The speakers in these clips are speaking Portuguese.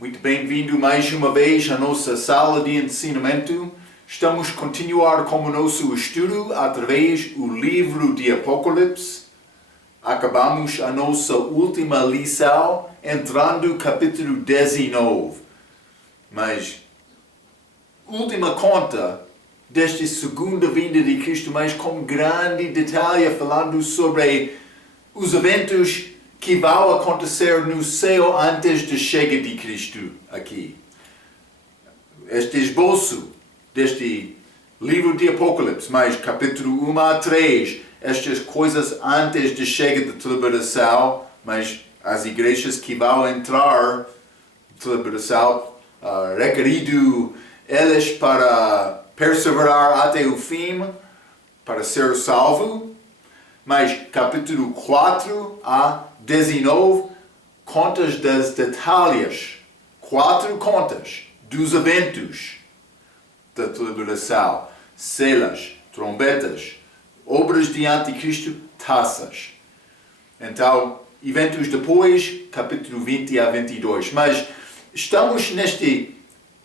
Muito bem-vindo mais uma vez à nossa sala de ensinamento. Estamos a continuar com o nosso estudo através do livro de Apocalipse. Acabamos a nossa última lição entrando no capítulo 19. Mas, última conta desta segunda vinda de Cristo, mas com grande detalhe, falando sobre os eventos que vão acontecer no céu antes da chegada de Cristo aqui. Este esboço deste livro de Apocalipse, mas capítulo 1 a 3, estas coisas antes da chegada da tribulação, mas as igrejas que vão entrar na tribulação, requerido elas para perseverar até o fim, para ser salvo. Mas capítulo 4 a 19, contas dos detalhes, 4 contas dos eventos da tribulação, selas, trombetas, obras de anticristo, taças. Então, eventos depois, capítulo 20 a 22. Mas estamos neste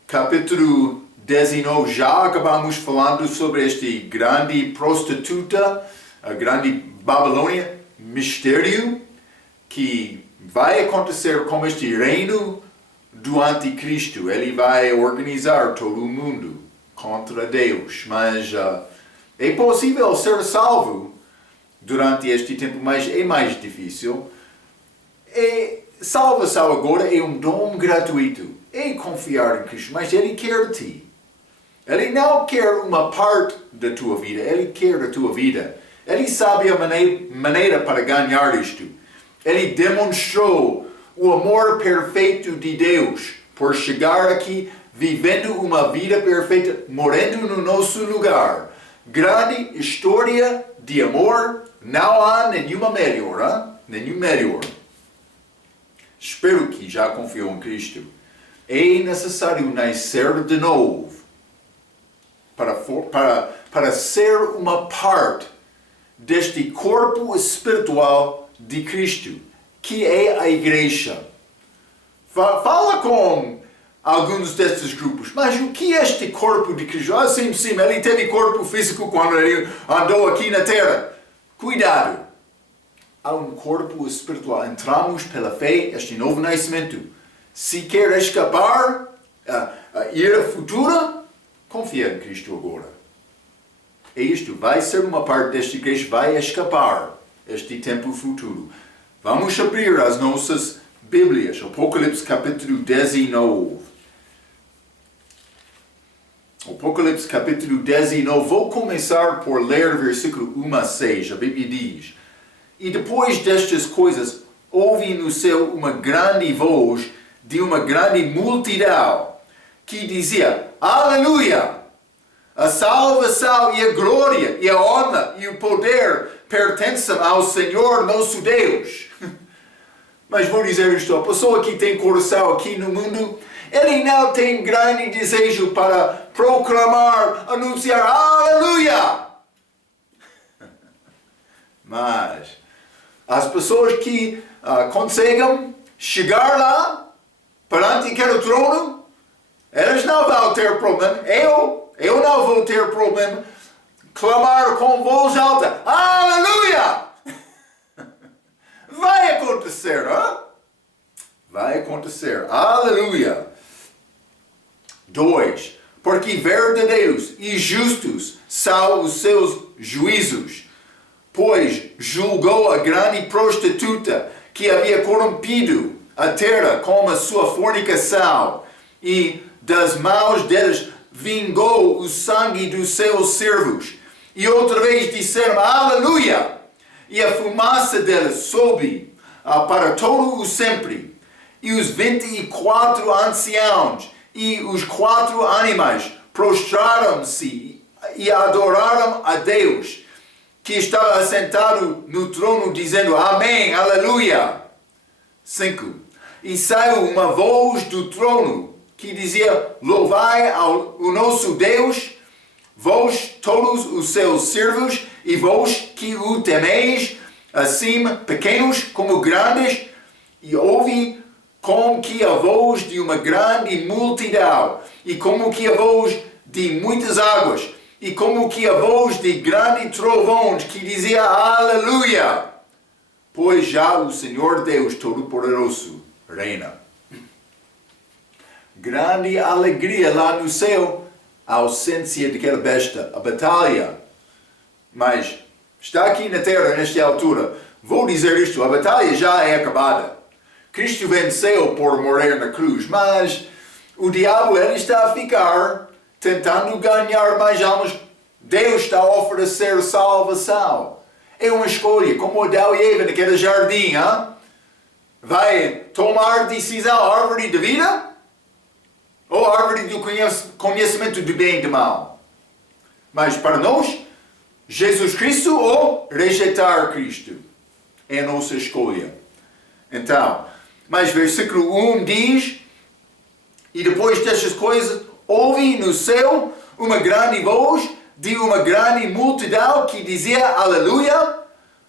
capítulo 19, já acabamos falando sobre este grande prostituta, a grande Babilônia, mistério, que vai acontecer com este reino do anticristo. Ele vai organizar todo o mundo contra Deus. Mas é possível ser salvo durante este tempo, mas é mais difícil. Salvação agora é um dom gratuito. É confiar em Cristo, mas Ele quer ti. Ele não quer uma parte da tua vida, Ele quer a tua vida. Ele sabe a maneira para ganhar isto. Ele demonstrou o amor perfeito de Deus por chegar aqui, vivendo uma vida perfeita, morando no nosso lugar. Grande história de amor, não há nenhuma melhor, nenhum melhor. Espero que já confiou em Cristo. É necessário nascer de novo para ser uma parte deste corpo espiritual de Cristo, que é a igreja. Fala com alguns destes grupos, mas o que é este corpo de Cristo? Sim, ele teve corpo físico quando ele andou aqui na terra. Cuidado! Há um corpo espiritual. Entramos pela fé, este novo nascimento. Se quer escapar a ira futura, confia em Cristo agora. É isto, vai ser uma parte desta igreja, vai escapar este tempo futuro. Vamos abrir as nossas Bíblias, Apocalipse capítulo 19. Apocalipse capítulo 19, vou começar por ler versículo 1 a 6, a Bíblia diz: E depois destas coisas, ouvi no céu uma grande voz de uma grande multidão, que dizia: Aleluia! A salvação e a glória e a honra e o poder pertencem ao Senhor nosso Deus. Mas vou dizer isto, a pessoa que tem coração aqui no mundo, ele não tem grande desejo para proclamar, anunciar Aleluia! Mas as pessoas que conseguem chegar lá, perante aquele trono, elas não vão ter problema. Eu não vou ter problema clamar com voz alta, Aleluia! Vai acontecer, hein? Vai acontecer, Aleluia! 2. Porque verdadeiros e justos são os seus juízos, pois julgou a grande prostituta que havia corrompido a terra com a sua fornicação, e das mãos deles vingou o sangue dos seus servos. E outra vez disseram Aleluia! E a fumaça deles sobe para todo o sempre. E os 24 anciãos e os 4 animais prostraram-se e adoraram a Deus, que estava assentado no trono, dizendo Amém, Aleluia! 5. E saiu uma voz do trono, que dizia: Louvai o nosso Deus, vós todos os seus servos, e vós que o temeis, assim pequenos como grandes. E ouvi como que a voz de uma grande multidão, e como que a voz de muitas águas, e como que a voz de grandes trovões que dizia aleluia, pois já o Senhor Deus Todo-Poderoso reina. Grande alegria lá no céu, a ausência daquela besta, a batalha. Mas está aqui na terra, nesta altura, vou dizer isto, a batalha já é acabada. Cristo venceu por morrer na cruz, mas o diabo ele está a ficar tentando ganhar mais almas. Deus está a oferecer salvação. É uma escolha, como Adão e Eva naquele jardim. Hein? Vai tomar decisão, árvore de vida ou árvore do conhecimento do bem e do mal. Mas para nós, Jesus Cristo ou rejeitar Cristo é a nossa escolha. Então, mas versículo 1 diz, e depois destas coisas, ouvi no céu uma grande voz de uma grande multidão que dizia aleluia,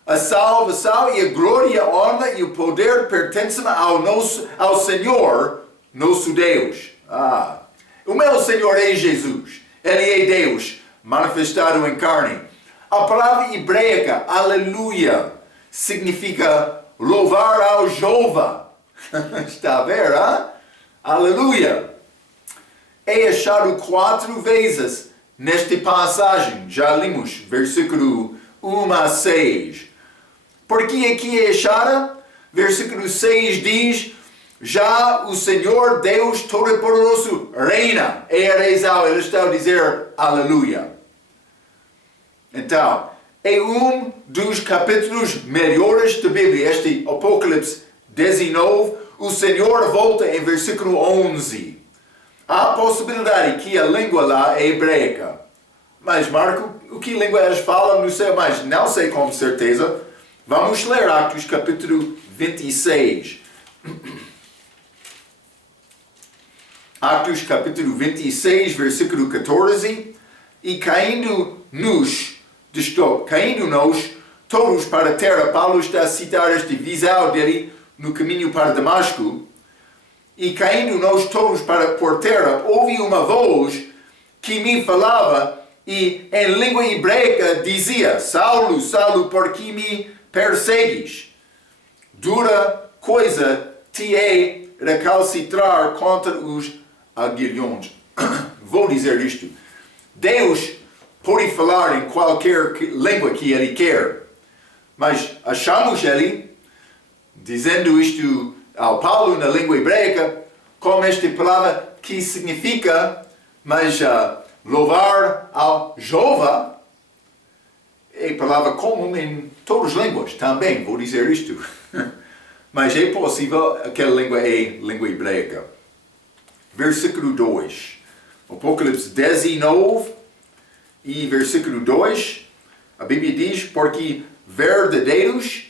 a salvação e a glória, a honra e o poder pertencem ao Senhor, nosso Deus. O meu Senhor é Jesus, Ele é Deus, manifestado em carne. A palavra hebraica, aleluia, significa louvar ao Jeová. Está a ver, hein? Aleluia. É achado 4 vezes nesta passagem. Já limos, versículo 1 a 6. Porque aqui é achada? Versículo 6 diz, já o Senhor Deus Todo-Poderoso reina. É a razão, ele está a dizer aleluia. Então, é um dos capítulos melhores da Bíblia, este Apocalipse 19, o Senhor volta em versículo 11. Há a possibilidade que a língua lá é hebraica. Mas, Marco, o que língua eles falam no céu? Mas não sei com certeza. Vamos ler Atos capítulo 26. Atos capítulo 26, versículo 14. E caindo-nos, todos para a terra, Paulo está a citar esta visão dele no caminho para Damasco, e caindo nós todos por terra, ouvi uma voz que me falava, e em língua hebraica dizia, Saulo, Saulo, por que me persegues? Dura coisa te é recalcitrar contra os aguilhões. Vou dizer isto. Deus pode falar em qualquer língua que Ele quer, mas achamos Ele dizendo isto ao Paulo na língua hebraica, como esta palavra que significa, mas louvar ao Jeová, é palavra comum em todas as línguas também, vou dizer isto. Mas é possível, aquela língua é língua hebraica. Versículo 2, Apocalipse 19 e versículo 2, a Bíblia diz, porque verdadeiros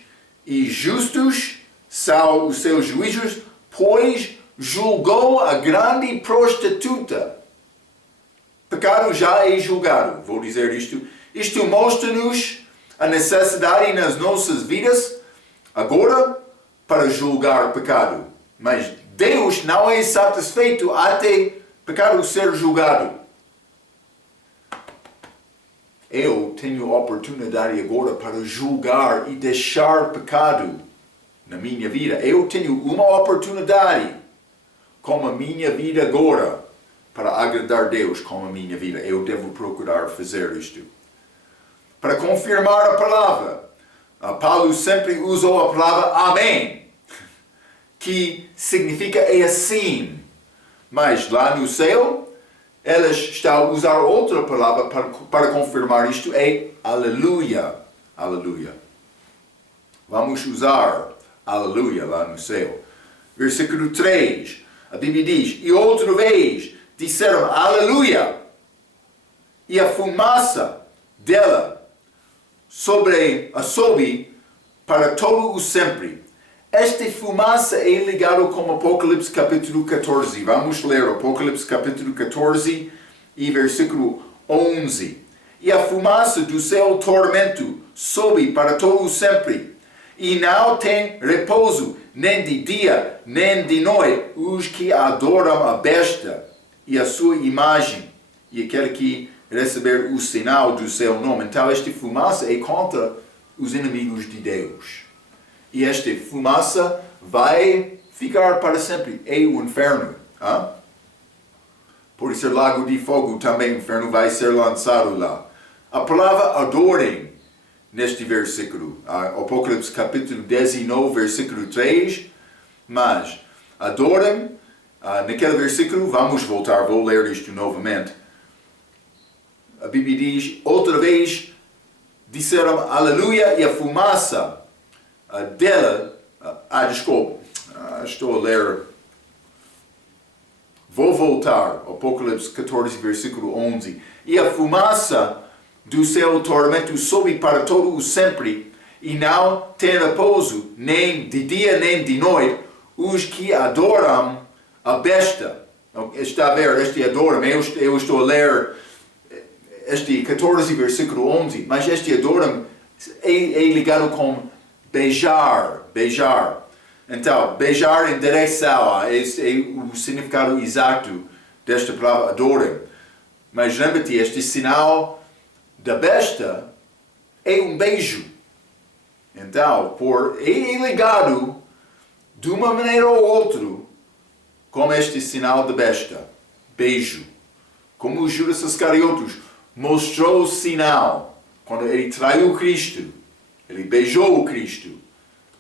e justos são os seus juízos, pois julgou a grande prostituta. Pecado já é julgado, vou dizer isto. Isto mostra-nos a necessidade nas nossas vidas, agora, para julgar pecado. Mas Deus não é satisfeito até pecado ser julgado. Eu tenho oportunidade agora para julgar e deixar pecado na minha vida. Eu tenho uma oportunidade com a minha vida agora para agradar Deus com a minha vida. Eu devo procurar fazer isto. Para confirmar a palavra, Paulo sempre usou a palavra amém, que significa é assim. Mas lá no céu, elas estão a usar outra palavra para confirmar isto, é aleluia. Aleluia. Vamos usar aleluia lá no céu. Versículo 3, a Bíblia diz, e outra vez disseram aleluia, e a fumaça dela sobe para todo o sempre. Esta fumaça é ligada com Apocalipse capítulo 14. Vamos ler Apocalipse capítulo 14 e versículo 11. E a fumaça do seu tormento sobe para todo o sempre. e não tem repouso, nem de dia, nem de noite, os que adoram a besta e a sua imagem, e aquele que receber o sinal do seu nome. Então, esta fumaça é contra os inimigos de Deus. E esta fumaça vai ficar para sempre. É o inferno. Hein? Por ser lago de fogo, também o inferno vai ser lançado lá. A palavra adorem, neste versículo, Apocalipse capítulo 19, versículo 3, mas adorem, naquele versículo, vamos voltar, vou ler isto novamente. A Bíblia diz, outra vez, disseram aleluia, e a fumaça dela, desculpe, estou a ler, vou voltar, Apocalipse 14, versículo 11, e a fumaça do seu tormento sobe para todo o sempre, e não tem repouso, nem de dia nem de noite, os que adoram a besta. Está a ver, este adoram, eu estou a ler este 14, versículo 11, mas este adoram é ligado com beijar. Então, beijar em direção, é o significado exato desta palavra adoram. Mas lembra-te, este sinal da besta é um beijo. Então, é ligado de uma maneira ou outra com este sinal da besta, beijo. Como o Judas Iscariotes mostrou o sinal quando ele traiu Cristo, ele beijou o Cristo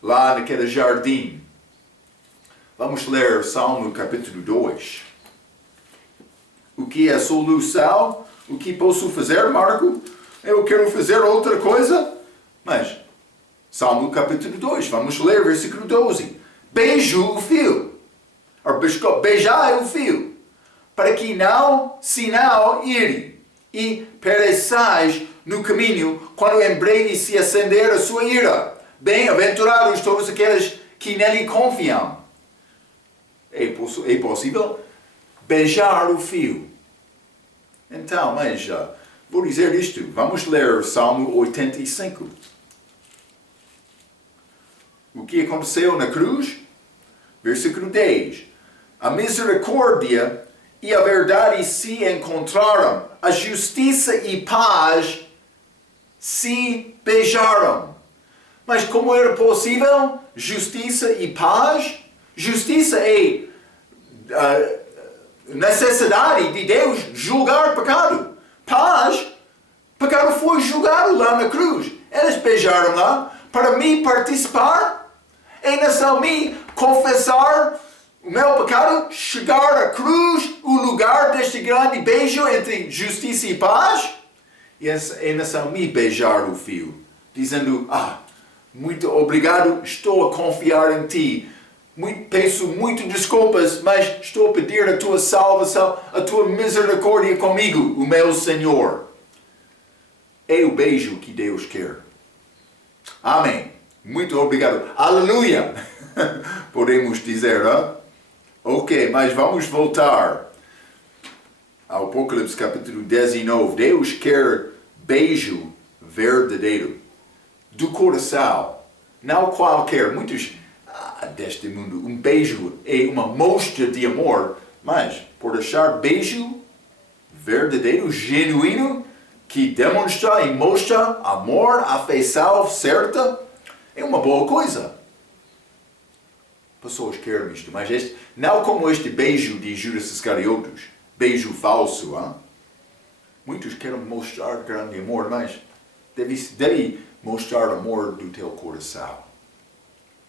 lá naquele jardim. Vamos ler Salmo capítulo 2. O que é a solução? O que posso fazer, Marco? Eu quero fazer outra coisa? Mas, Salmo capítulo 2, vamos ler versículo 12. Beijo o fio. Beijai o fio, para que não ire, e pereçais no caminho, quando em breve se acender a sua ira. Bem-aventurados todos aqueles que nele confiam. É possível beijar o fio. Então, mas vou dizer isto. Vamos ler Salmo 85. O que aconteceu na cruz? Versículo 10. A misericórdia e a verdade se encontraram. A justiça e paz se beijaram. Mas como era possível? Justiça e paz? Justiça é necessidade de Deus julgar pecado. Paz, pecado foi julgado lá na cruz. Eles beijaram lá para me participar. É necessário me confessar o meu pecado, chegar à cruz, o lugar deste grande beijo entre justiça e paz. E é necessário me beijar o fio, dizendo, muito obrigado, estou a confiar em ti. Peço muito desculpas, mas estou a pedir a tua salvação, a tua misericórdia comigo, o meu Senhor. É o beijo que Deus quer. Amém. Muito obrigado. Aleluia. Podemos dizer, Ok, mas vamos voltar ao Apocalipse capítulo 19. Deus quer beijo verdadeiro, do coração, não qualquer. Muitos deste mundo, um beijo é uma mostra de amor, mas por achar beijo verdadeiro, genuíno, que demonstra e mostra amor, afeição certa, é uma boa coisa. Pessoas querem isto, mas não como este beijo de Judas Iscariotes, beijo falso. Muitos querem mostrar grande amor, mas deve mostrar amor do teu coração.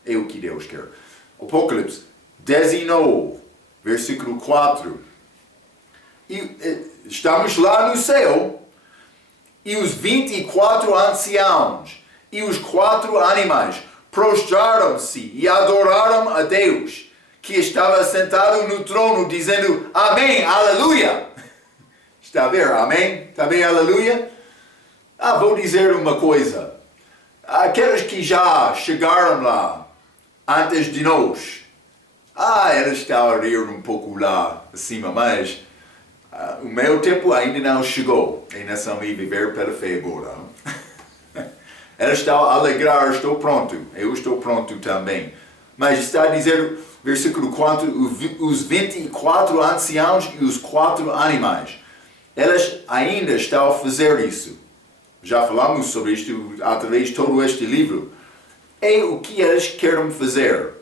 É o que Deus quer. Apocalipse 19, versículo 4. Estamos lá no céu, e os 24 anciãos e os 4 animais prostraram-se e adoraram a Deus, que estava sentado no trono, dizendo, Amém, Aleluia. Está a ver, Amém? Está bem, Aleluia? Vou dizer uma coisa. Aqueles que já chegaram lá antes de nós, eles estão a rir um pouco lá acima, mas o meu tempo ainda não chegou. E nós vamos viver pela fé agora. Ela está a alegrar, estou pronto. Eu estou pronto também. Mas está a dizer, versículo 4, os 24 anciãos e os 4 animais. Elas ainda estão a fazer isso. Já falamos sobre isto através de todo este livro. É o que elas querem fazer.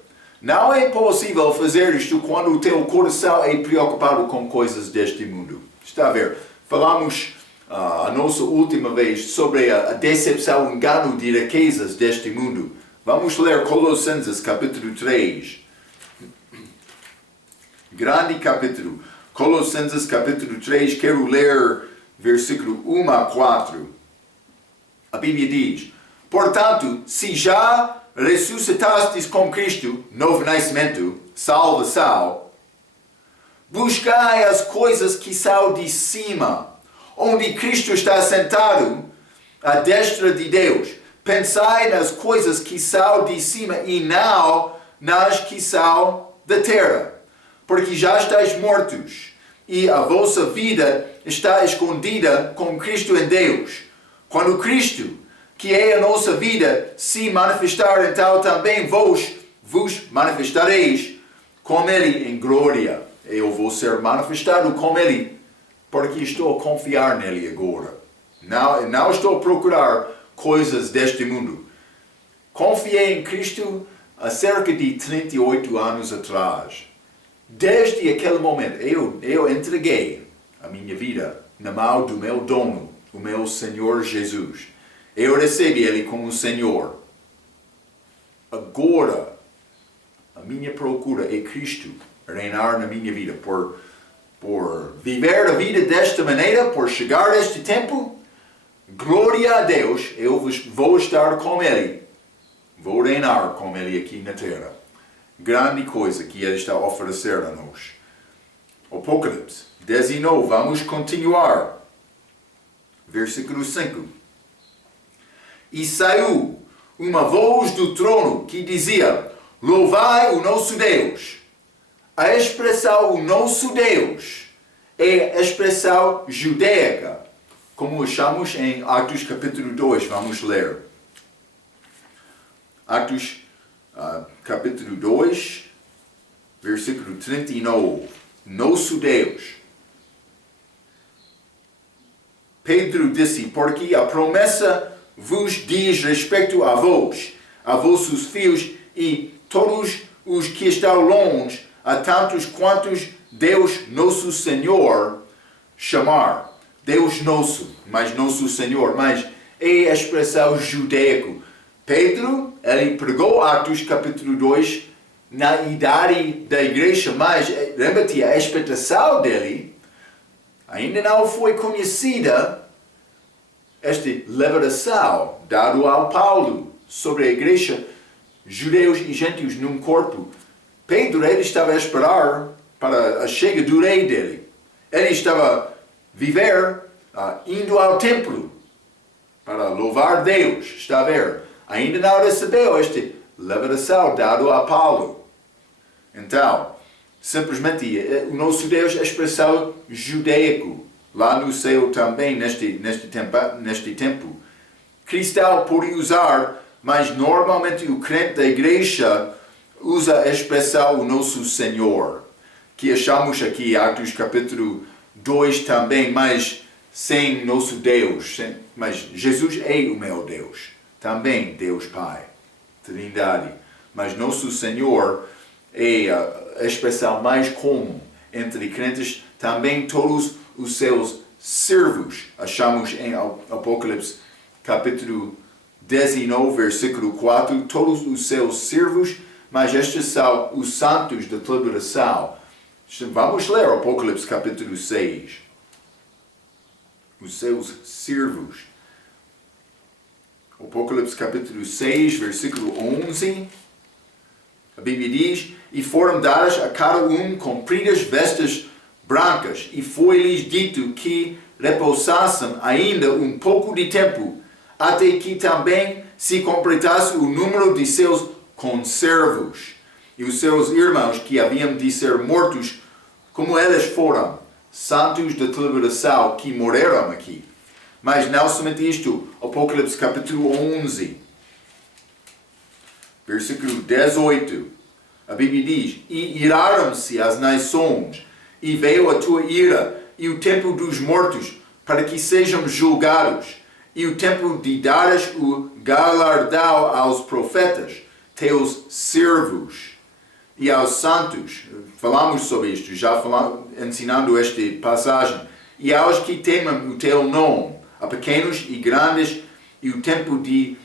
Não é possível fazer isto quando o teu coração é preocupado com coisas deste mundo. Está a ver? Falamos a nossa última vez sobre a decepção, o engano de riquezas deste mundo. Vamos ler Colossenses capítulo 3. Grande capítulo. Colossenses capítulo 3, quero ler versículo 1 a 4. A Bíblia diz: portanto, se já ressuscitastes com Cristo, novo nascimento, salvação, buscai as coisas que são de cima, onde Cristo está sentado à destra de Deus. Pensai nas coisas que são de cima e não nas que são da terra, porque já estáis mortos e a vossa vida está escondida com Cristo em Deus. Quando Cristo, que é a nossa vida, se manifestar, então também vos manifestareis com Ele em glória. Eu vou ser manifestado com Ele, porque estou a confiar nele agora. Não estou a procurar coisas deste mundo. Confiei em Cristo há cerca de 38 anos atrás. Desde aquele momento, eu entreguei a minha vida na mão do meu dono, o meu Senhor Jesus. Eu recebi Ele como Senhor. Agora, a minha procura é Cristo reinar na minha vida. Por viver a vida desta maneira, por chegar a este tempo, glória a Deus, eu vou estar com Ele. Vou reinar com Ele aqui na terra. Grande coisa que Ele está a oferecer a nós. Apocalipse 19, vamos continuar. Versículo 5. E saiu uma voz do trono que dizia: louvai o nosso Deus. A expressão o nosso Deus é a expressão judaica, como achamos em Atos capítulo 2. Vamos ler. Atos capítulo 2, versículo 39. Nosso Deus. Pedro disse: porque a promessa vos diz respeito a vós, a vossos filhos e todos os que estão longe, a tantos quantos Deus nosso Senhor chamar. Deus nosso, mas nosso Senhor, mas é a expressão judaico. Pedro, ele pregou Atos capítulo 2 na idade da igreja, mas lembra-te, a expectação dele ainda não foi conhecida, esta revelação dada ao Paulo sobre a igreja, judeus e gentios num corpo. Pedro, ele estava a esperar para a chegada do rei dele. Ele estava a viver indo ao templo para louvar Deus. Está a ver? Ainda não recebeu esta revelação dada a Paulo. Então, simplesmente, o nosso Deus é a expressão judaico. Lá no céu também, neste tempo. Cristão pode usar, mas normalmente o crente da igreja usa a expressão o nosso Senhor, que achamos aqui, Atos capítulo 2 também, mas sem nosso Deus. Mas Jesus é o meu Deus, também Deus Pai, Trindade. Mas nosso Senhor é a expressão mais comum entre crentes, também todos os seus servos. Achamos em Apocalipse capítulo 19, versículo 4, todos os seus servos, mas estes são os santos da tribulação. Vamos ler Apocalipse capítulo 6. Os seus servos. Apocalipse capítulo 6, versículo 11. A Bíblia diz: e foram dadas a cada um compridas vestes brancas, e foi-lhes dito que repousassem ainda um pouco de tempo, até que também se completasse o número de seus conservos e os seus irmãos que haviam de ser mortos, como eles foram, santos da tribulação que morreram aqui. Mas não somente isto, Apocalipse capítulo 11, versículo 18, a Bíblia diz: E iraram-se as nações, e veio a tua ira, e o tempo dos mortos, para que sejam julgados, e o tempo de dares o galardão aos profetas, teus servos, e aos santos. Falamos sobre isto, já ensinando esta passagem. E aos que temem o teu nome, a pequenos e grandes, e o tempo de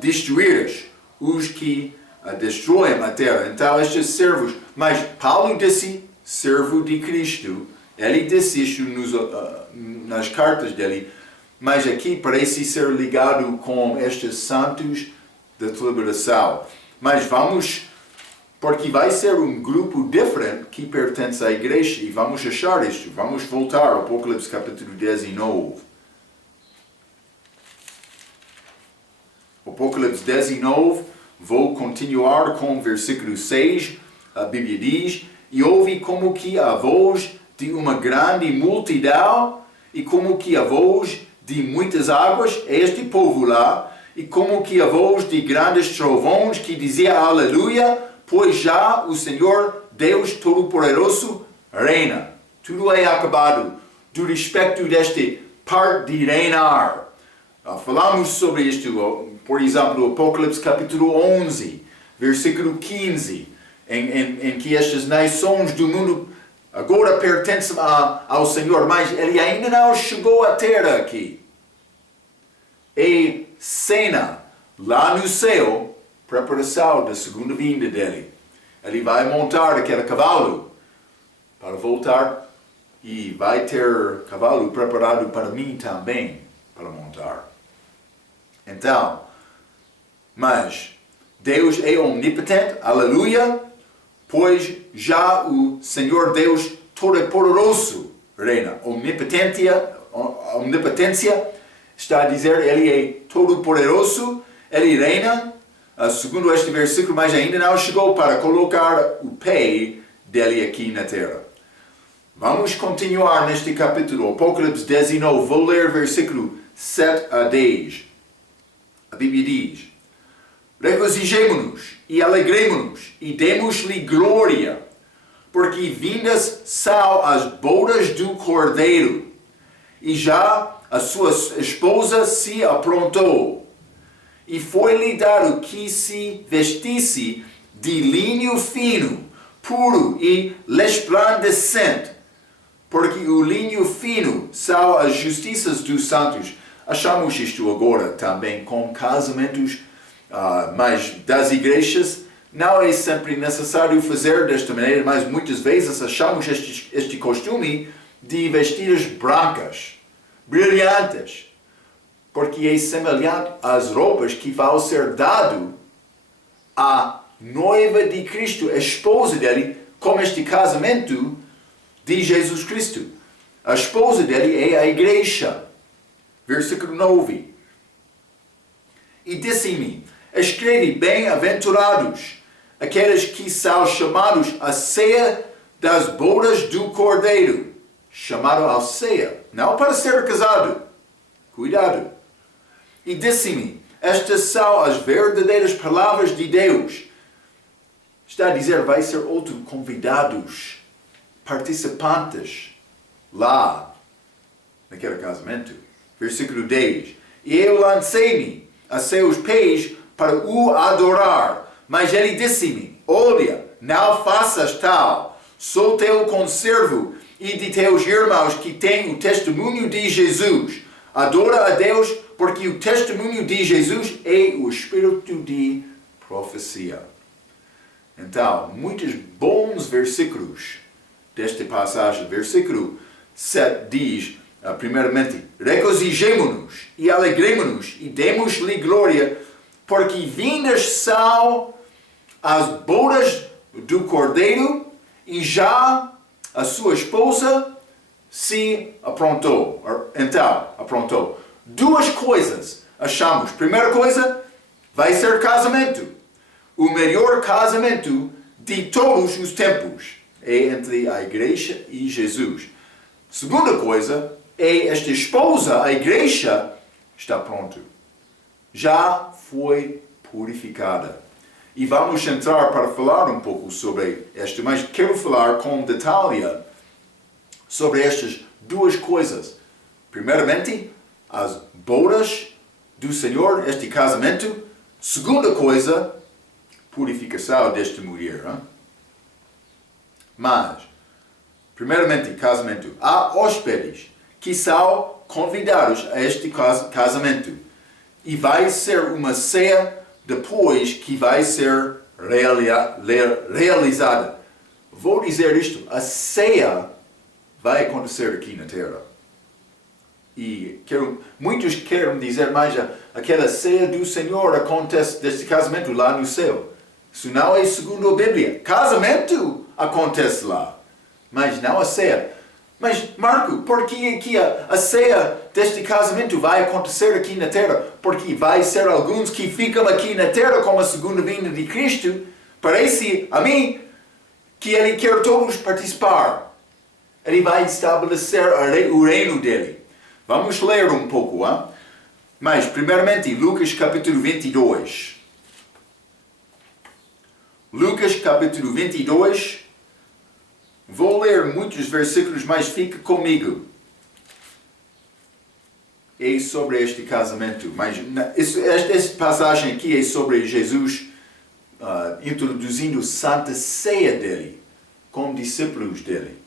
destruíres os que destroem a terra. Então, estes servos. Mas Paulo disse, servo de Cristo. Ele disse isto nas cartas dele. Mas aqui parece ser ligado com estes santos da liberação. Mas vamos, porque vai ser um grupo diferente que pertence à igreja, e vamos achar isto. Vamos voltar ao Apocalipse capítulo 19. Apocalipse 19, vou continuar com o versículo 6. A Bíblia diz: E ouvi como que a voz de uma grande multidão, e como que a voz de muitas águas, este povo lá, e como que a voz de grandes trovões, que dizia aleluia, pois já o Senhor Deus Todo-Poderoso reina. Tudo é acabado do respeito deste parte de reinar. Falamos sobre isto, por exemplo, Apocalipse capítulo 11, versículo 15, em que estas nações do mundo agora pertencem ao Senhor, mas ele ainda não chegou à terra aqui. E cena lá no céu, preparação da segunda vinda dele. Ele vai montar aquele cavalo para voltar, e vai ter cavalo preparado para mim também para montar. Então, mas Deus é omnipotente, aleluia, pois já o Senhor Deus Todo-Poderoso reina. Omnipotência está a dizer, ele é Todo-Poderoso, ele reina, segundo este versículo, mas ainda não chegou para colocar o pé dele aqui na terra. Vamos continuar neste capítulo, Apocalipse 19, vou ler versículo 7 a 10. A Bíblia diz: Regozijemo-nos e alegremo-nos e demos-lhe glória, porque vindas são as bodas do Cordeiro, e já a sua esposa se aprontou. E foi-lhe dado que se vestisse de linho fino, puro e resplandecente, porque o linho fino são as justiças dos santos. Achamos isto agora também com casamentos, mas das igrejas. Não é sempre necessário fazer desta maneira, mas muitas vezes achamos este costume de vestidas brancas, brilhantes, porque é semelhante às roupas que vão ser dado à noiva de Cristo, a esposa dele, como este casamento de Jesus Cristo. A esposa dele é a igreja. Versículo 9. E disse-me: escreve, bem-aventurados aqueles que são chamados à ceia das bodas do Cordeiro. Chamado à ceia, não para ser casado. Cuidado. E disse-me: estas são as verdadeiras palavras de Deus. Está a dizer, vai ser outros convidados, participantes, lá, naquele casamento. Versículo 10. E eu lancei-me a seus pés para o adorar. Mas ele disse-me: olha, não faças tal. Sou teu conservo e de teus irmãos que têm o testemunho de Jesus. Adora a Deus, porque o testemunho de Jesus é o espírito de profecia. Então, muitos bons versículos desta passagem. Versículo 7 diz, primeiramente: regozijemo-nos e alegremo-nos e demos-lhe glória, porque vindas são as bodas do Cordeiro, e já a sua esposa se aprontou. Então, aprontou. Duas coisas achamos. Primeira coisa, vai ser casamento. O melhor casamento de todos os tempos é entre a igreja e Jesus. Segunda coisa, e esta esposa, a igreja, está pronto. Já foi purificada. E vamos entrar para falar um pouco sobre esta, mas quero falar com detalhe sobre estas duas coisas. Primeiramente, as bodas do Senhor, este casamento. Segunda coisa, purificação desta mulher. Hein? Mas, primeiramente, casamento. Há hóspedes que são convidados a este casamento. E vai ser uma ceia depois que vai ser realizada. Vou dizer isto, a ceia vai acontecer aqui na Terra. E muitos querem dizer, mas aquela ceia do Senhor acontece deste casamento lá no céu. Isso não é segundo a Bíblia. Casamento acontece lá, mas não a ceia. Mas, Marco, por que aqui a ceia deste casamento vai acontecer aqui na Terra? Porque vai ser alguns que ficam aqui na Terra com a segunda vinda de Cristo. Parece a mim que Ele quer todos participar. Ele vai estabelecer o reino dele. Vamos ler um pouco, hein? Mas, primeiramente, Lucas capítulo 22. Lucas capítulo 22. Vou ler muitos versículos, mas fique comigo. É sobre este casamento. Mas esta passagem aqui é sobre Jesus introduzindo a Santa Ceia dele, com discípulos dele.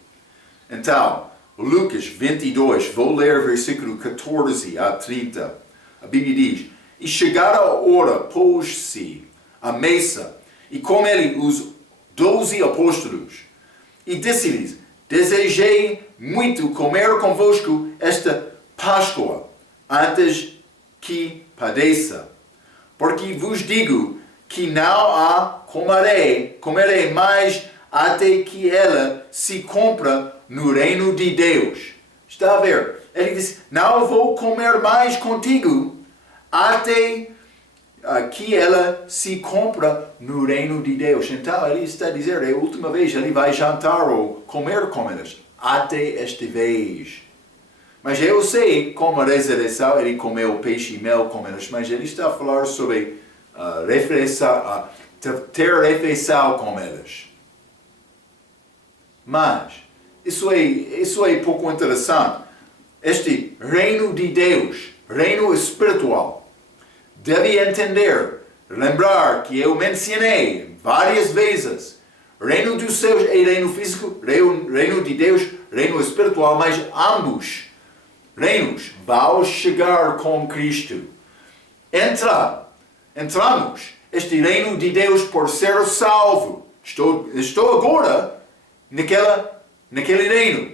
Então, Lucas 22, vou ler versículo 14 a 30. A Bíblia diz: E chegada a hora, pôs-se à mesa, e com ele os 12 apóstolos. E disse-lhes: Desejei muito comer convosco esta Páscoa, antes que padeça. Porque vos digo que não comerei mais até que ela se cumpra no reino de Deus. Está a ver? Ele diz: Não vou comer mais contigo até que ela se cumpra no reino de Deus. Então ele está a dizer, é a última vez ele vai jantar ou comer com eles, até esta vez. Mas eu sei como a ressurreição ele comeu peixe e mel com eles, mas ele está a falar sobre ter refeição com eles. Mas isso é pouco interessante. Este reino de Deus, reino espiritual, deve entender, lembrar que eu mencionei várias vezes, reino dos céus é reino físico, reino de Deus, reino espiritual, mas ambos reinos vão chegar com Cristo. Entramos este reino de Deus por ser salvo. Estou agora naquele reino,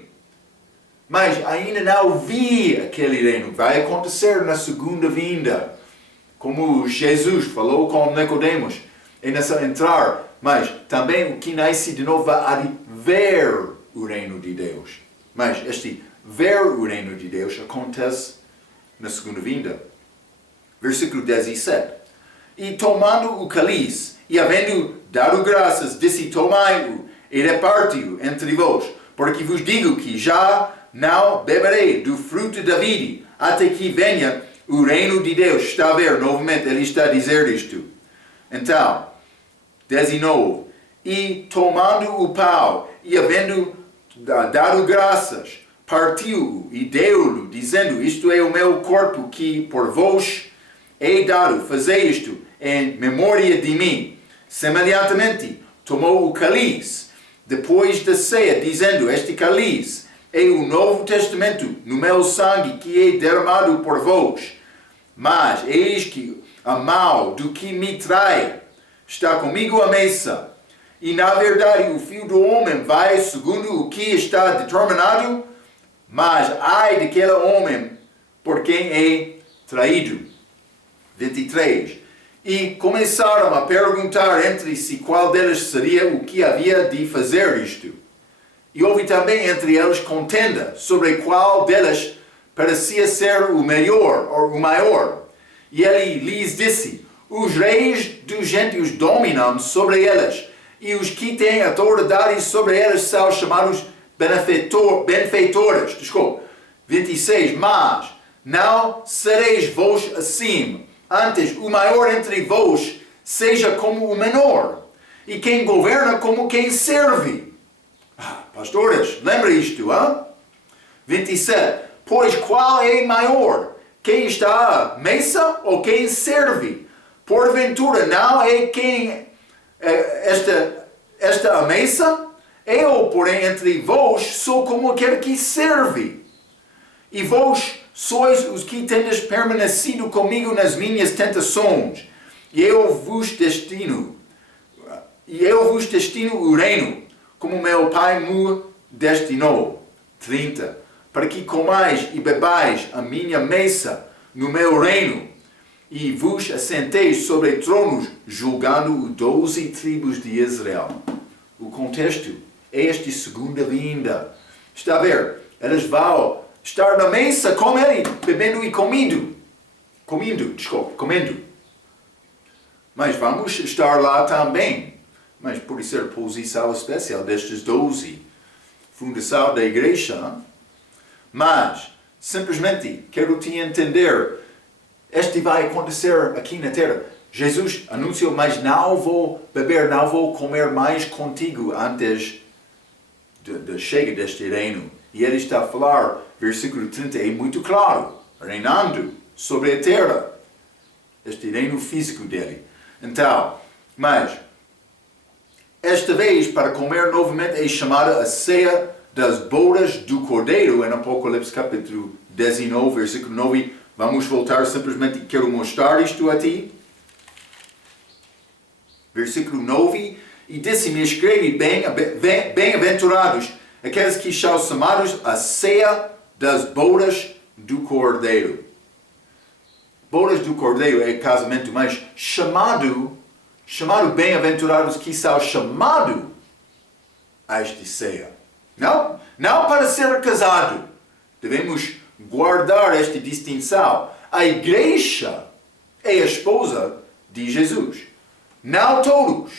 mas ainda não vi aquele reino. Vai acontecer na segunda vinda. Como Jesus falou com Nicodemos, é nessa entrar, mas também o que nasce de novo vai ver o reino de Deus. Mas este ver o reino de Deus acontece na segunda vinda. Versículo 17. E tomando o cálice, e havendo dado graças, disse: Tomai-o e reparti-o entre vós, porque vos digo que já não beberei do fruto da vide, até que venha o reino de Deus. Está a ver, novamente, ele está a dizer isto. Então, 19. E tomando o pão, e havendo dado graças, partiu-o e deu-lhe, dizendo: Isto é o meu corpo que por vós é dado. Fazei isto em memória de mim. Semelhantemente, tomou o cálice, depois da ceia, dizendo: Este cálice é o Novo Testamento no meu sangue que é derramado por vós. Mas eis que a mão do que me trai está comigo à mesa. E na verdade o Filho do Homem vai segundo o que está determinado, mas ai daquele homem por quem é traído. 23. E começaram a perguntar entre si qual deles seria o que havia de fazer isto. E houve também entre eles contenda sobre qual deles parecia ser o melhor ou o maior. E ele lhes disse: Os reis dos gentios dominam sobre eles, e os que têm autoridade sobre eles são chamados benfeitores. 26. Mas não sereis vós assim. Antes, o maior entre vós seja como o menor, e quem governa como quem serve. Pastores, lembra isto, hein? 27. Pois qual é maior? Quem está à mesa ou quem serve? Porventura não é quem esta à mesa? Eu, porém, entre vós sou como aquele que serve. E vós sois os que tendes permanecido comigo nas minhas tentações. E eu vos destino o reino, como meu Pai me destinou. 30. Para que comais e bebais a minha mesa no meu reino, e vos assenteis sobre tronos, julgando 12 tribos de Israel. O contexto é esta segunda vinda. Está a ver? Elas vão estar na mesa com ele, bebendo e comendo. Comendo. Mas vamos estar lá também. Mas por ser posição especial destes 12, fundação da igreja. Mas, simplesmente, quero te entender, este vai acontecer aqui na terra. Jesus anunciou, mas não vou beber, não vou comer mais contigo antes da chega deste reino. E ele está a falar, versículo 30, é muito claro, reinando sobre a terra, este reino físico dele. Então, mas, esta vez, para comer novamente, é chamada a ceia das bodas do Cordeiro, em Apocalipse capítulo 19, versículo 9. Vamos voltar simplesmente, quero mostrar isto a ti. Versículo 9. E disse-me, escreve, bem-aventurados aqueles que são chamados a ceia das bodas do Cordeiro. Bodas do Cordeiro é casamento, mas chamado bem-aventurados que são chamados a esta ceia. Não para ser casado. Devemos guardar esta distinção. A igreja é a esposa de Jesus. Não todos.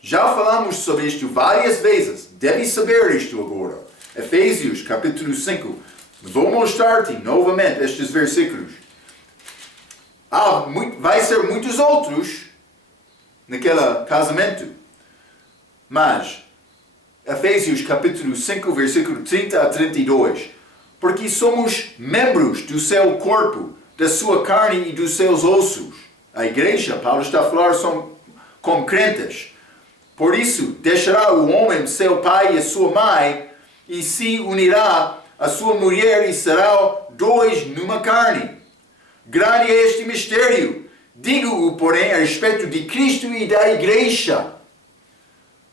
Já falamos sobre isto várias vezes. Deve saber isto agora. Efésios capítulo 5. Vou mostrar-te novamente estes versículos. Vai ser muitos outros naquele casamento. Mas Efésios capítulo 5, versículo 30 a 32. Porque somos membros do seu corpo, da sua carne e dos seus ossos. A igreja, Paulo está a falar, são como crentes. Por isso, deixará o homem seu pai e a sua mãe, e se unirá a sua mulher, e serão dois numa carne. Grande é este mistério. Digo-o, porém, a respeito de Cristo e da igreja.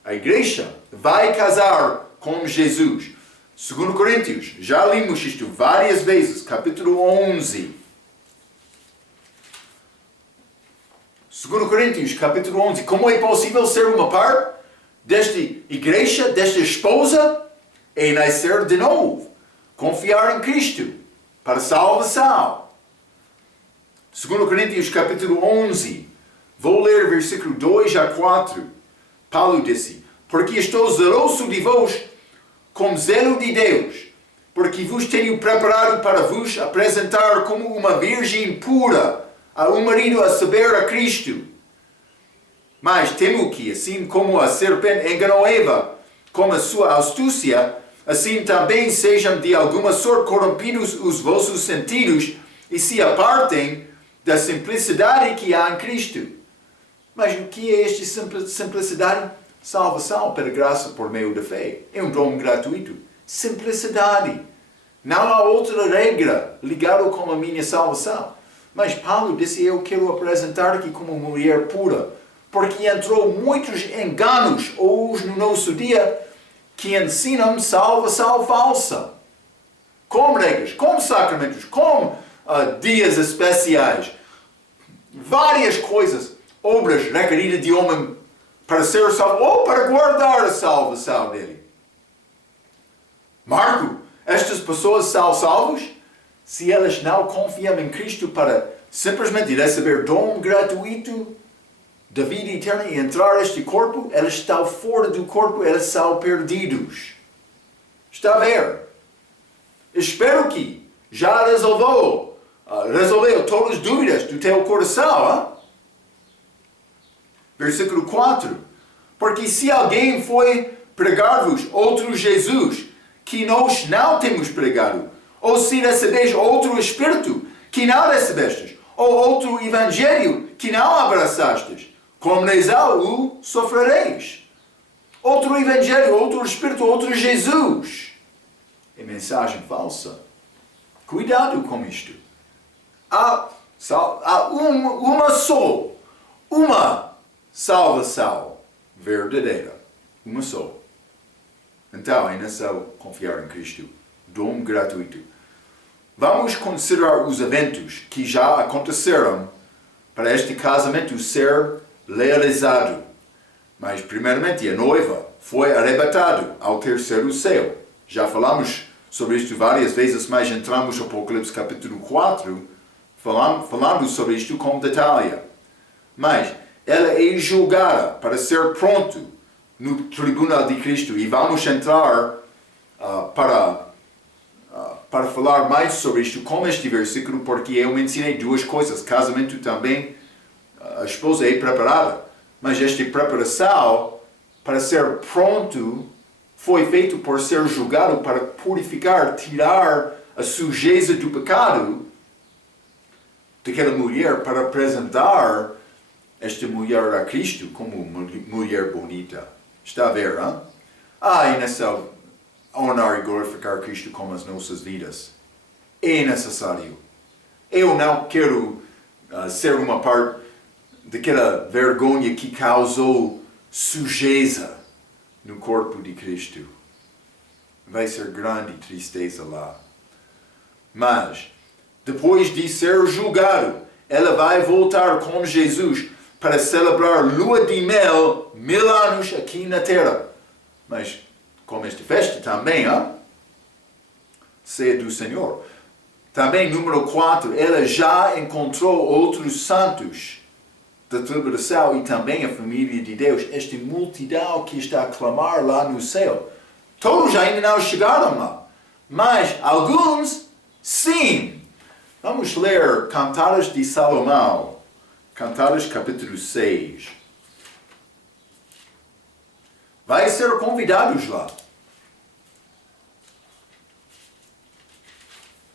A igreja vai casar com Jesus. 2 Coríntios, já lemos isto várias vezes, capítulo 11. 2 Coríntios, capítulo 11. Como é possível ser uma parte desta igreja, desta esposa? É nascer de novo. Confiar em Cristo para salvação. 2 Coríntios, capítulo 11. Vou ler versículo 2 a 4. Paulo disse, porque estou zeloso de vós com zelo de Deus, porque vos tenho preparado para vos apresentar como uma virgem pura a um marido, a saber, a Cristo. Mas temo que, assim como a serpente enganou Eva com a sua astúcia, assim também sejam de alguma sorte corrompidos os vossos sentidos e se apartem da simplicidade que há em Cristo. Mas o que é esta simplicidade? Salvação pela graça por meio da fé. É um dom gratuito. Simplicidade. Não há outra regra ligada com a minha salvação. Mas Paulo disse, eu quero apresentar aqui como mulher pura. Porque entrou muitos enganos hoje no nosso dia que ensinam salvação falsa. Com regras, com sacramentos, com dias especiais. Várias coisas, obras requeridas de homem para ser salvo ou para guardar a salvação dele. Marco, estas pessoas são salvas se elas não confiam em Cristo para simplesmente receber dom gratuito da vida eterna e entrar neste corpo. Elas estão fora do corpo, elas são perdidos. Está a ver? espero que já resolveu todas as dúvidas do teu coração. Versículo 4. Porque se alguém foi pregar-vos outro Jesus, que nós não temos pregado, ou se recebeis outro Espírito, que não recebestes, ou outro Evangelho, que não abraçastes, como o sofrereis. Outro Evangelho, outro Espírito, outro Jesus. É mensagem falsa. Cuidado com isto. Há uma salvação verdadeira. Uma só. Então, é necessário confiar em Cristo. Dom gratuito. Vamos considerar os eventos que já aconteceram para este casamento ser realizado. Mas, primeiramente, a noiva foi arrebatada ao terceiro céu. Já falamos sobre isto várias vezes, mas entramos no Apocalipse capítulo 4, falando sobre isto com detalhe. Mas ela é julgada para ser pronto no tribunal de Cristo. E vamos entrar para falar mais sobre isto com este versículo, porque eu mencionei duas coisas. Casamento também, a esposa é preparada. Mas esta preparação para ser pronto foi feito por ser julgado para purificar, tirar a sujeza do pecado daquela mulher, para apresentar esta mulher a Cristo como uma mulher bonita. Está a ver, hein? É necessário honrar e glorificar Cristo com as nossas vidas. É necessário. Eu não quero ser uma parte daquela vergonha que causou sujeza no corpo de Cristo. Vai ser grande tristeza lá. Mas, depois de ser julgado, ela vai voltar com Jesus para celebrar lua de mel 1000 anos aqui na terra. Mas, como esta festa também, ceia do Senhor. Também, número 4, ela já encontrou outros santos da tribulação e também a família de Deus, esta multidão que está a clamar lá no céu. Todos ainda não chegaram lá, mas alguns sim. Vamos ler Cantares de Salomão, Cantares capítulo 6. Vai ser convidados lá.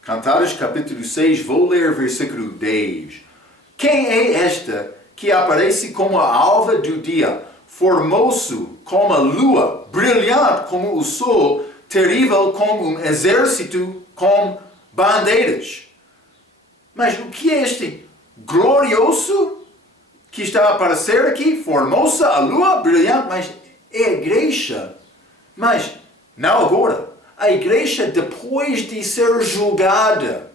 Cantares capítulo 6, vou ler versículo 10. Quem é esta que aparece como a alva do dia, formoso como a lua, brilhante como o sol, terrível como um exército com bandeiras? Mas o que é este glorioso que está a aparecer aqui? Formosa, a lua, brilhante, mas é a igreja. Mas não agora. A igreja depois de ser julgada.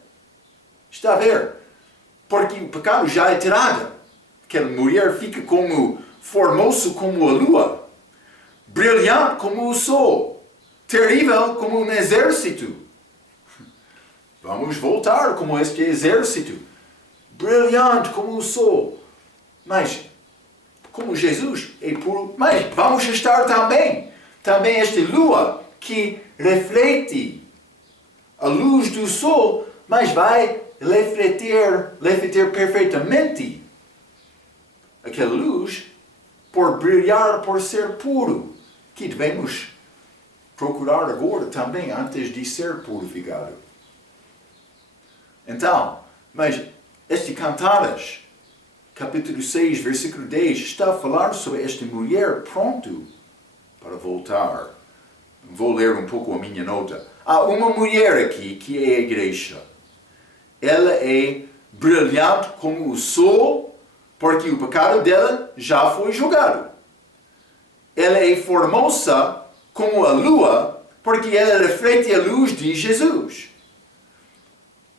Está a ver? Porque o pecado já é tirado. Aquela mulher fica como formoso como a lua, brilhante como o sol, terrível como um exército. Vamos voltar como este exército, brilhante como o sol. Mas, como Jesus é puro, mas vamos estar também esta lua que reflete a luz do sol, mas vai refletir perfeitamente aquela luz por brilhar, por ser puro, que devemos procurar agora também antes de ser purificado. Então, mas este Cantares, capítulo 6, versículo 10, está a falar sobre esta mulher pronto para voltar. Vou ler um pouco a minha nota. Há uma mulher aqui que é a igreja. Ela é brilhante como o sol, porque o pecado dela já foi julgado. Ela é formosa como a lua, porque ela reflete a luz de Jesus.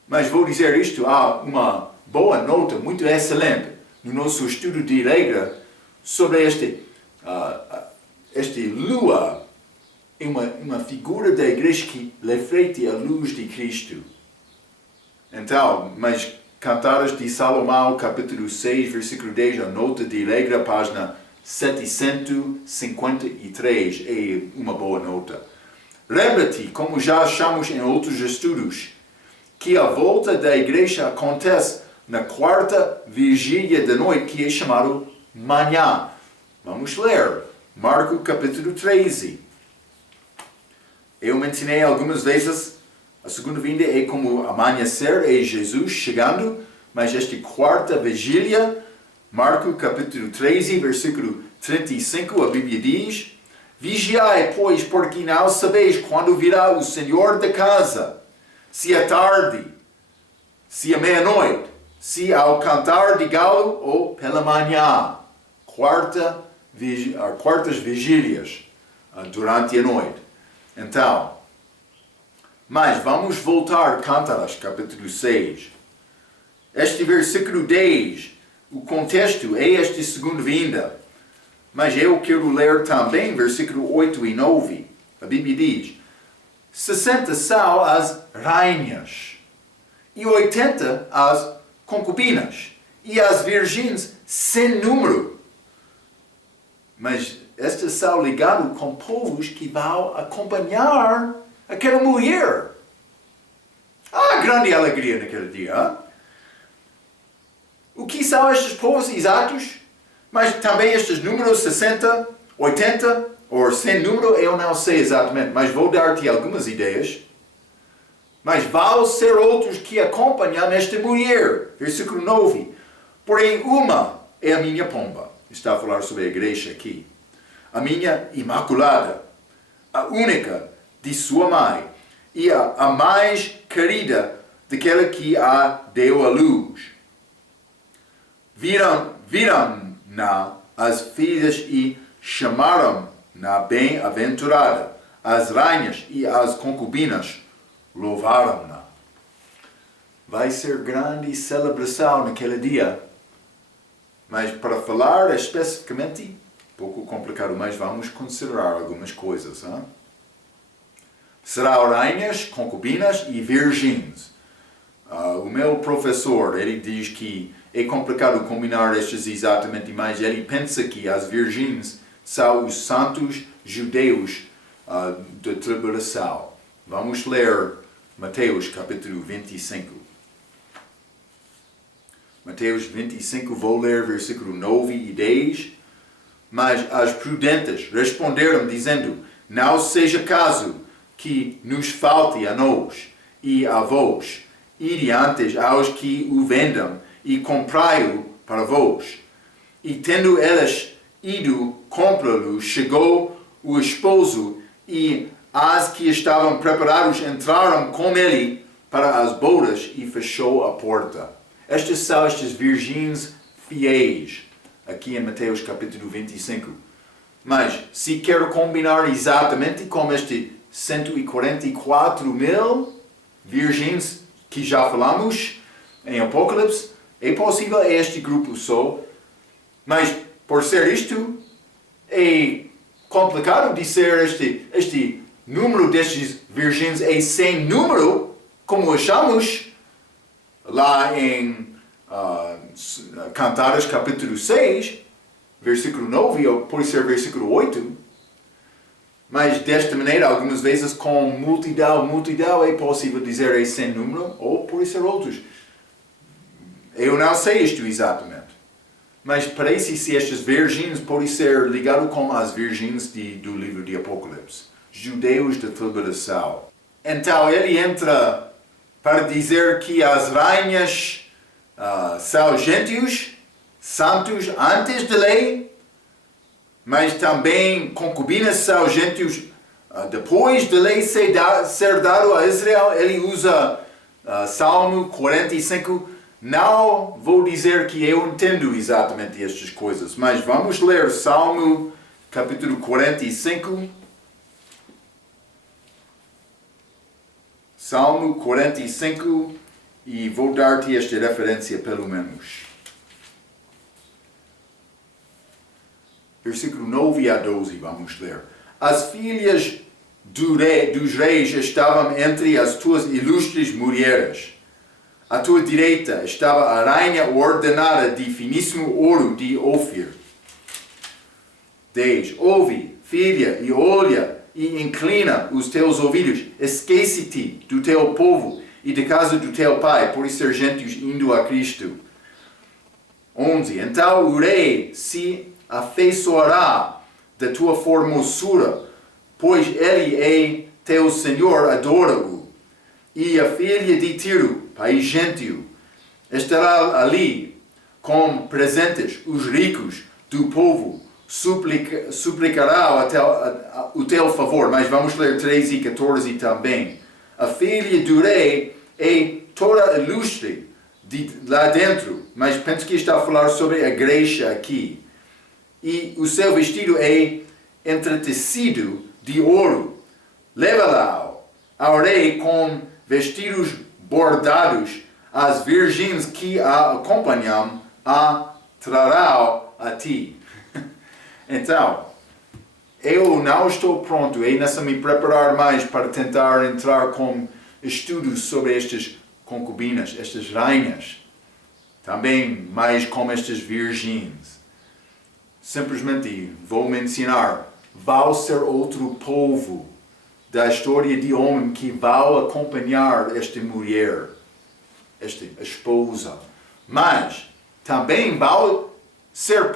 Mas vou dizer isto, há uma boa nota, muito excelente, no nosso estudo de regra, sobre esta lua, é uma figura da igreja que reflete a luz de Cristo. Então, mas Cantares de Salomão, capítulo 6, versículo 10, a nota de regra, página 753, é uma boa nota. Lembra-te, como já achamos em outros estudos, que a volta da igreja acontece na quarta vigília da noite, que é chamado manhã. Vamos ler Marcos capítulo 13. Eu mencionei algumas vezes, a segunda vinda é como amanhecer, é Jesus chegando, mas esta quarta vigília, Marcos capítulo 13, versículo 35, a Bíblia diz: Vigiai, pois, porque não sabeis quando virá o Senhor da casa, se é tarde, se é meia-noite, se ao cantar de galo ou pela manhã. Quartas vigílias durante a noite. Então, mas vamos voltar a Cântaros, capítulo 6. Este versículo 10, o contexto é esta segunda vinda. Mas eu quero ler também versículo 8 e 9. A Bíblia diz: 60 são as rainhas, e 80 as concubinas, e as virgens sem número. Mas estas são ligadas com povos que vão acompanhar aquela mulher. Grande alegria naquele dia. O que são estes povos exatos? Mas também estes números 60, 80 ou sem número, eu não sei exatamente, mas vou dar-te algumas ideias. Mas vão ser outros que acompanham esta mulher. Versículo 9. Porém, uma é a minha pomba. Está a falar sobre a igreja aqui. A minha imaculada, a única de sua mãe, e a mais querida daquela que a deu à luz. Viram-na as filhas e chamaram-na bem-aventurada. As rainhas e as concubinas louvaram-na. Vai ser grande celebração naquele dia. Mas para falar especificamente, pouco complicado, mas vamos considerar algumas coisas. Hein? Será rainhas, concubinas e virgens. O meu professor, ele diz que é complicado combinar estes exatamente, mas ele pensa que as virgens são os santos judeus da tribulação. Vamos ler Mateus capítulo 25. Mateus 25, vou ler versículo 9 e 10. Mas as prudentes responderam dizendo: Não seja caso que nos falte a nós e a vós, ide antes aos que o vendam e comprai-o para vós. E tendo elas ido comprá-lo, chegou o esposo e as que estavam preparados entraram com ele para as bodas e fechou a porta. Estas são estas virgens fiéis, aqui em Mateus capítulo 25. Mas, se quero combinar exatamente com este 144 mil virgens que já falamos em Apocalipse, é possível este grupo só, mas por ser isto, é complicado dizer este número destes virgens é sem número, como achamos lá em Cantares capítulo 6, versículo 9, ou pode ser versículo 8. Mas desta maneira, algumas vezes com multidão é possível dizer é sem número, ou pode ser outros. Eu não sei isto exatamente. Mas parece que estas virgens podem ser ligadas com as virgens do livro de Apocalipse. Judeus da tribulação. Então ele entra para dizer que as rainhas são gentios, santos antes da lei, mas também concubinas são gentios depois da lei ser dado a Israel. Ele usa Salmo 45. Não vou dizer que eu entendo exatamente estas coisas, mas vamos ler Salmo capítulo 45. Salmo 45, e vou dar-te esta referência pelo menos. Versículo 9 a 12, vamos ler. As filhas dos reis estavam entre as tuas ilustres mulheres. À tua direita estava a rainha ordenada de finíssimo ouro de Ofir. 10. Ouve, filha, e olha, e inclina os teus ouvidos. Esquece-te do teu povo e da casa do teu pai, por ser gentios indo a Cristo. 11. Então o rei se afeiçoará da tua formosura, pois ele é teu Senhor, adora-o. E a filha de Tiro, país gentio, estará ali com presentes, os ricos do povo suplicará o teu favor. Mas vamos ler 13 e 14 também. A filha do rei é toda ilustre lá dentro, mas penso que está a falar sobre a igreja aqui. E o seu vestido é entretecido de ouro. Leva-la ao rei com vestidos bordados. As virgens que a acompanham a trarão a ti. Então, eu não estou pronto, é necessário me preparar mais para tentar entrar com estudos sobre estas concubinas, estas rainhas. Também mais como estas virgens. Simplesmente vou mencionar, vai ser outro povo da história de homem que vai acompanhar esta mulher, esta esposa. Mas também vai ser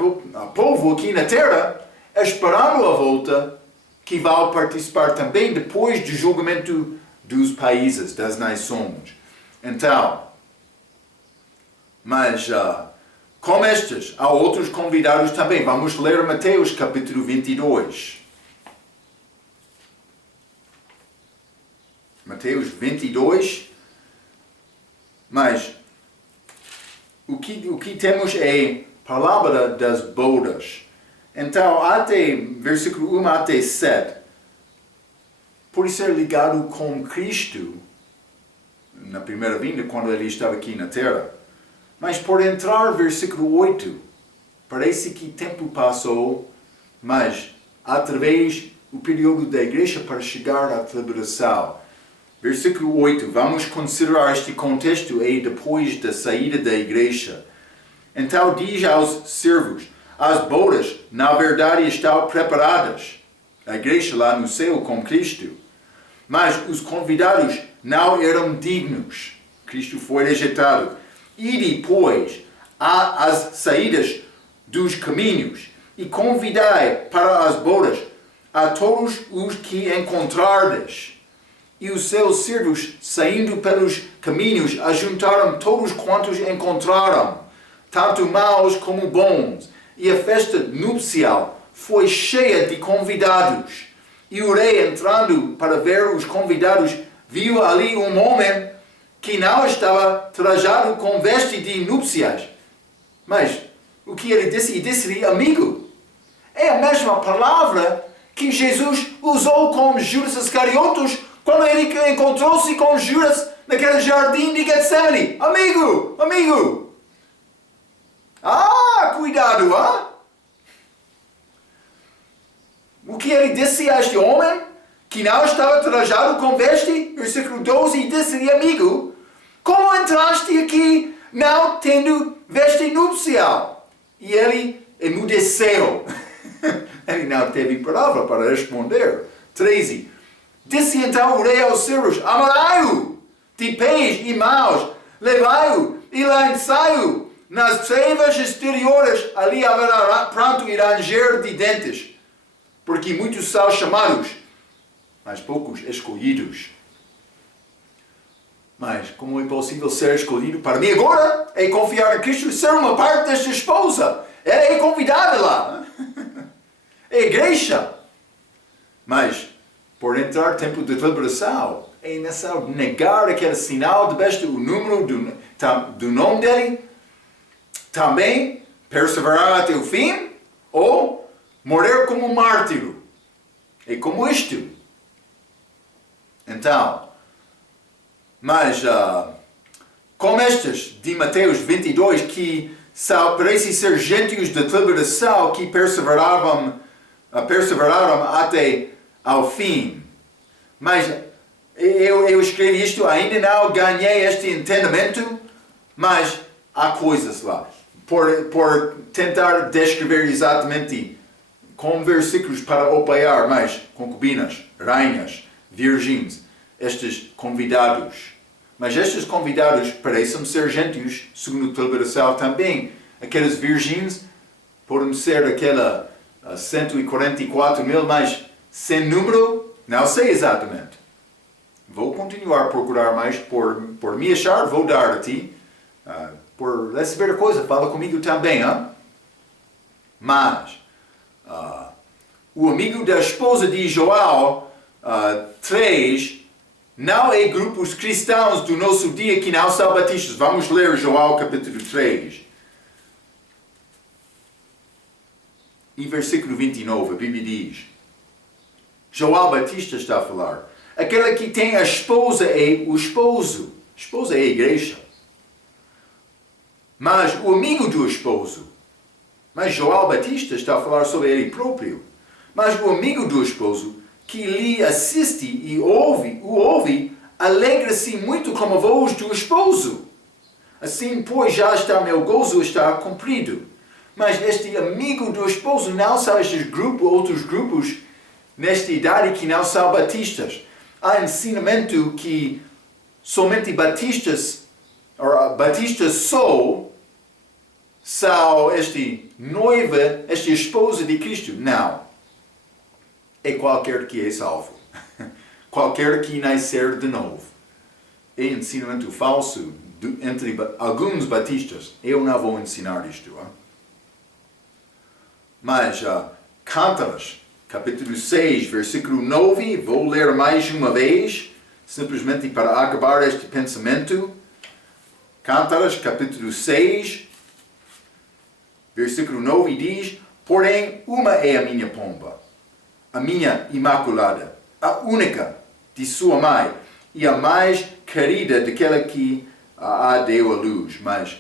povo aqui na terra, esperando a volta, que vai participar também depois do julgamento dos países, das nações. Então, mas como estes, há outros convidados também. Vamos ler Mateus capítulo 22. Mateus 22. Mas o que temos é palavra das bodas. Então, até versículo 1 até 7, por ser ligado com Cristo, na primeira vinda, quando ele estava aqui na terra. Mas por entrar versículo 8, parece que tempo passou, mas através do período da igreja para chegar à liberação. Versículo 8, vamos considerar este contexto e depois da saída da igreja. Então diz aos servos, as bodas na verdade estão preparadas, a igreja lá no céu com Cristo, mas os convidados não eram dignos. Cristo foi rejeitado. E depois às saídas dos caminhos e convidai para as bodas a todos os que encontrardes. E os seus servos, saindo pelos caminhos, ajuntaram todos quantos encontraram, tanto maus como bons. E a festa nupcial foi cheia de convidados. E o rei, entrando para ver os convidados, viu ali um homem que não estava trajado com veste de núpcias. Mas o que ele disse? Ele disse-lhe amigo. É a mesma palavra que Jesus usou com Judas Iscariotes quando ele encontrou-se com Judas naquele jardim de Getsemane. Amigo, amigo. Cuidado, O que ele disse a este homem que não estava trajado com veste? Versículo 12, e disse-lhe, amigo, como entraste aqui não tendo veste nupcial? E ele emudeceu. Ele não teve palavra para responder. 13. Disse então o rei aos servos, amarai-o de pés e mãos, levai-o e lançai-o nas trevas exteriores, ali haverá pranto e ranger de dentes, porque muitos são chamados, mas poucos escolhidos. Mas como é possível ser escolhido? Para mim agora é confiar em Cristo e ser uma parte desta esposa. Ela é convidada lá. É a igreja. Mas por entrar tempo de liberação, é necessário negar aquele sinal de besta, o número do nome dele. Também perseverar até o fim ou morrer como mártiro. É como isto. Então, mas como estes de Mateus 22, que parecem ser gentios de liberação, que perseveraram até ao fim. Mas eu escrevi isto, ainda não ganhei este entendimento, mas há coisas lá. Por tentar descrever exatamente com versículos para apoiar mais concubinas, rainhas, virgens, estes convidados. Mas estes convidados parecem ser gentios, segundo a deliberação também. Aquelas virgens podem ser aquela 144 mil, mas sem número, não sei exatamente. Vou continuar a procurar mais por me achar, vou dar a ti. Por receber a coisa, fala comigo também, hein? Mas, o amigo da esposa de João 3 não é grupos cristãos do nosso dia que não são batistas. Vamos ler João capítulo 3. E versículo 29, a Bíblia diz: João Batista está a falar. Aquele que tem a esposa é o esposo. A esposa é a igreja. Mas o amigo do esposo. Mas João Batista está a falar sobre ele próprio. Mas o amigo do esposo, que lhe assiste e ouve, alegra-se muito com a voz do esposo. Assim, pois, já está meu gozo está cumprido. Mas este amigo do esposo não são estes grupos, outros grupos, nesta idade que não são batistas. Há ensinamento que somente batistas são este noiva, esta esposa de Cristo. Não. É qualquer que é salvo. Qualquer que nascer de novo. É ensinamento falso entre alguns batistas. Eu não vou ensinar isto. Hein? Mas, Cântaras, capítulo 6, versículo 9, vou ler mais uma vez, simplesmente para acabar este pensamento. Cântaras, capítulo 6, versículo 9 diz: porém, uma é a minha pomba, a minha imaculada, a única de sua mãe, e a mais querida daquela que a deu à luz. Mas,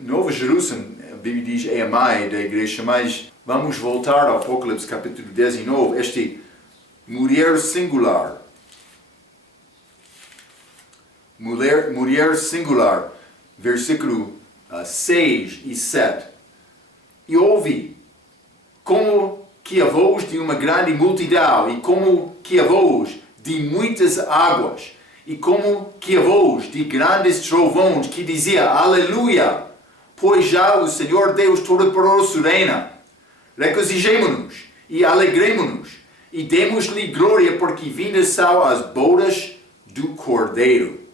Nova Jerusalém, a Bíblia diz, é a mãe da igreja, mas vamos voltar ao Apocalipse capítulo 19, este mulher singular. Mulher singular, versículo 6 e 7. E ouvi como que a voz de uma grande multidão, e como que a voz de muitas águas, e como que a voz de grandes trovões, que dizia: Aleluia! Pois já o Senhor Deus Todo-Poderoso reina. Regozijemo-nos e alegremo-nos e demos-lhe glória, porque vindas são as bodas do Cordeiro.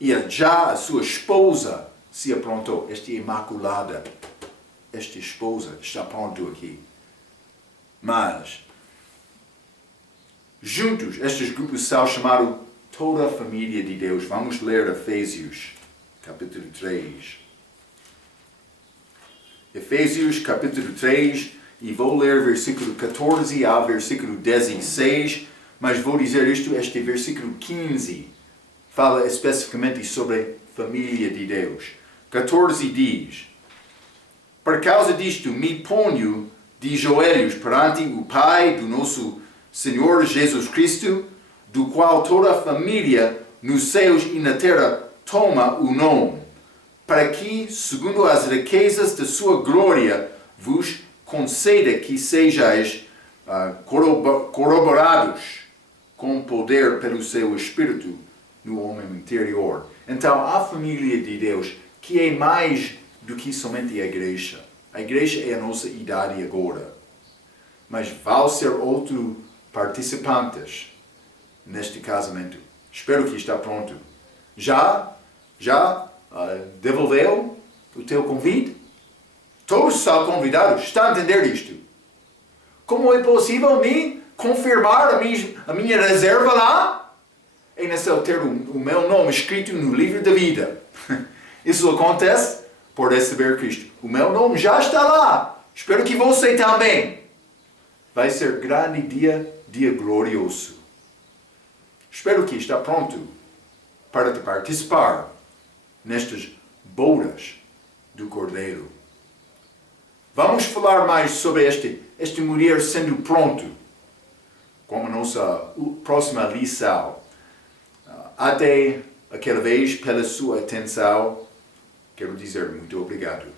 E já a sua esposa se aprontou. Esta imaculada, esta esposa está pronto aqui. Mas, juntos, estes grupos são chamados toda a família de Deus. Vamos ler Efésios, capítulo 3. Efésios, capítulo 3, e vou ler versículo 14 ao versículo 16, mas vou dizer isto, este versículo 15 fala especificamente sobre família de Deus. 14 diz: por causa disto me ponho de joelhos perante o Pai do nosso Senhor Jesus Cristo, do qual toda a família nos céus e na terra toma o nome, para que, segundo as riquezas da sua glória, vos conceda que sejais corroborados com poder pelo seu Espírito no homem interior. Então, a família de Deus, que é mais do que somente a igreja. A igreja é a nossa idade agora. Mas vão ser outros participantes neste casamento. Espero que está pronto. Já devolveu o teu convite? Todos são convidados. Está a entender isto? Como é possível me confirmar a minha reserva lá? É necessário ter o meu nome escrito no livro da vida. Isso acontece por receber Cristo. O meu nome já está lá. Espero que você também. Vai ser grande dia glorioso. Espero que está pronto para participar nestas bodas do Cordeiro. Vamos falar mais sobre esta mulher sendo pronto, como nossa próxima lição. Até aquela vez, pela sua atenção, quero dizer muito obrigado.